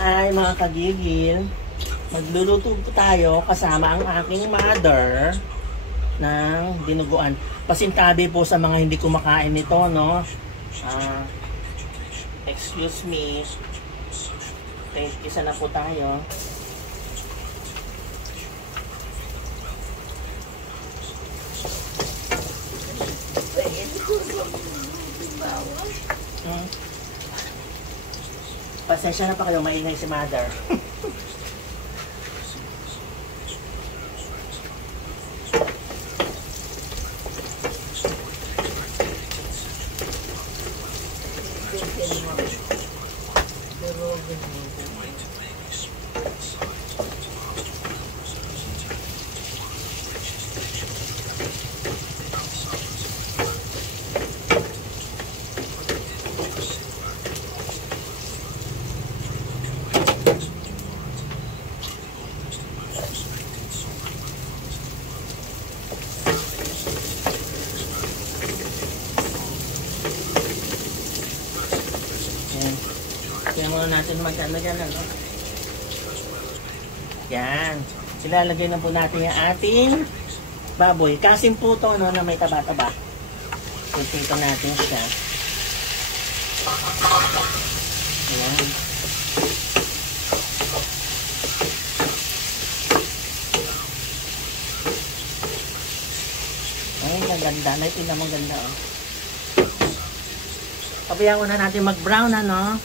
Hi mga kagigil. Magluluto po tayo kasama ang aking mother ng dinuguan. Pasintabi po sa mga hindi kumakain nito, no? Excuse me. Okay, isa na po tayo. Pasensya na pa kayo, maingay si mother. Kaya muna natin mag-ano dyan, ano? Yan. Ilalagay na po natin yung ating baboy. Kasim po ito, no, na may taba-taba. Pagpito natin siya. Ayan. Ay, maganda. Tingnan mo ganda, oh. Pabayaan na natin mag-brown, ano?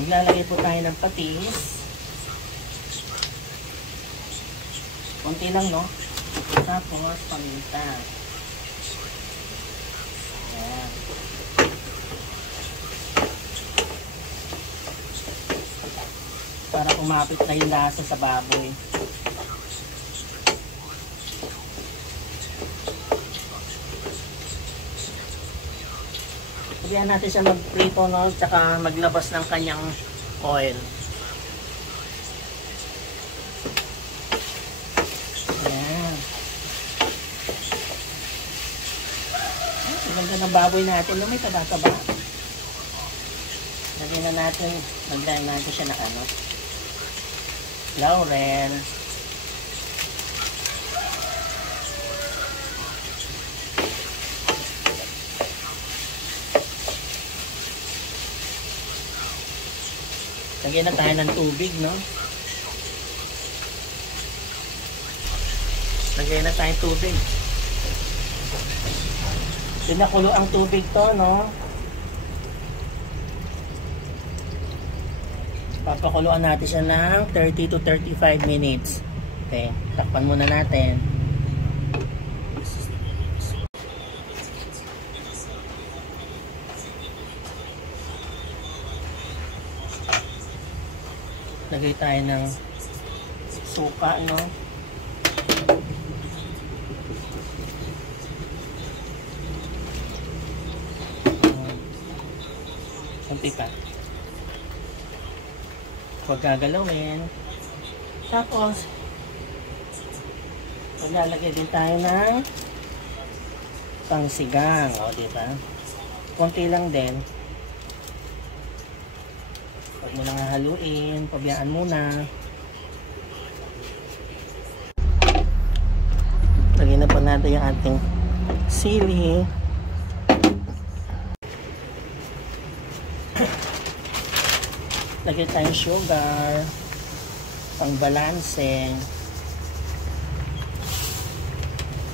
Ilalagay po tayo ng patis. Konti lang, no? Tapos, paminta. Ayan. Para kumapit na yung lasa sa baboy. Pagyan natin siya mag-prito, no? Tsaka maglabas ng kanyang oil. Ayan. Ang ganda ng baboy natin, no? May taba-taba. Lagyan na natin, magdayan natin siya ng ano? Laurel. Lagyan na tayo ng tubig, no? Lagyan na tayo tubig. Pinakulo ang tubig to, no? Papakuluan natin siya ng 30 to 35 minutes. Okay, takpan muna natin. Lagay tayo ng suka, no? Kunti pa. Huwag gagalawin. Tapos, maglalagay din tayo ng pangsigang. O, diba? Kunti lang din. Huwag mo lang haluin. Pabayaan muna. Lagyan na po natin yung ating sili. Lagyan tayong sugar. Pang-balanse.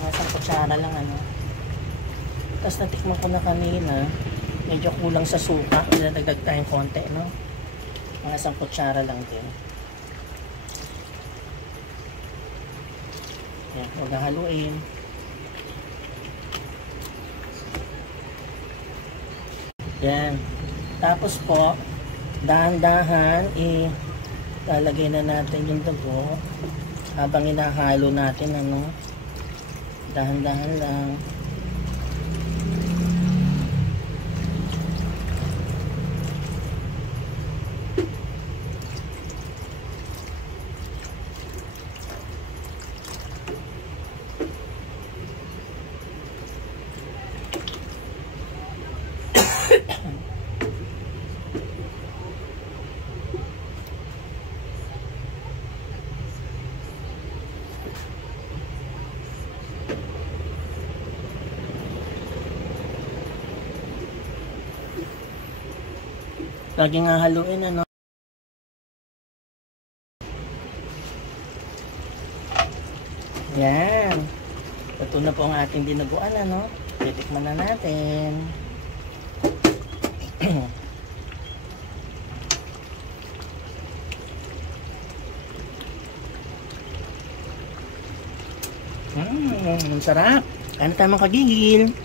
Isang kutsara lang, ano. Tapos natikman ko na kanina. Medyo kulang sa suka. Nilagdag tayong konti, no? Mga isang kutsara lang din. Yan, huwag haluin. Yan. Tapos po, dahan-dahan, ilalagay na natin yung dugo habang inahalo natin, ano, dahan-dahan lang. Lagi nga haluin, ano. Yan. Ito na po ang ating dinuguan, ano. Titikman na natin. Ang sarap. Ano tayo mga kagigil?